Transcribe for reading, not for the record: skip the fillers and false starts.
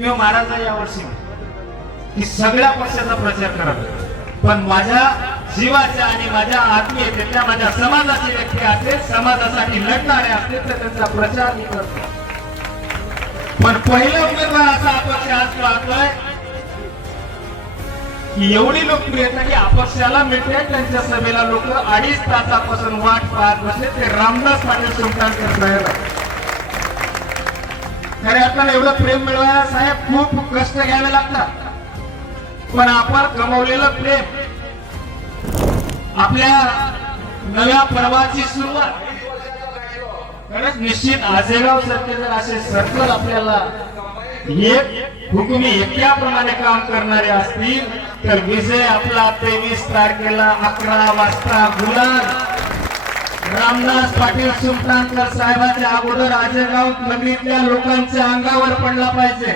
किंवा महाराज या वर्षी की सगळ्या पक्षाचा प्रचार करा, पण माझ्या जीवाच्या आणि माझ्या आत्मीयतेच्या माझ्या समाजाची व्यक्ती असेल, समाजासाठी लढणारे असतील तर त्यांचा प्रचार मी करतो. पण पहिला उमेदवार असा अपक्ष आज पाहतोय की एवढी लोकप्रियता की अपक्षाला मिळते. त्यांच्या सभेला लोक 2.5 तासापासून वाट पाहत बसले. ते रामदास पाटील सुलतानकर साहेब. खरे आपल्याला एवढं प्रेम मिळवायला साहेब खूप कष्ट घ्यावे लागतात, पण आपण कमवलेलं प्रेम, आपल्या नव्या पर्वाची सुरुवात खरंच निश्चित आजेगाव सारखे जर असे सर्कल आपल्याला एक हुकुमी एकाप्रमाणे काम करणारे असतील तर विजय आपला 23 तारखेला 11 वाजता गुलाल रामदास पाटील सुलतानकर साहेबांच्या अगोदर आजेगाव नगरीतल्या लोकांच्या अंगावर पडला पाहिजे.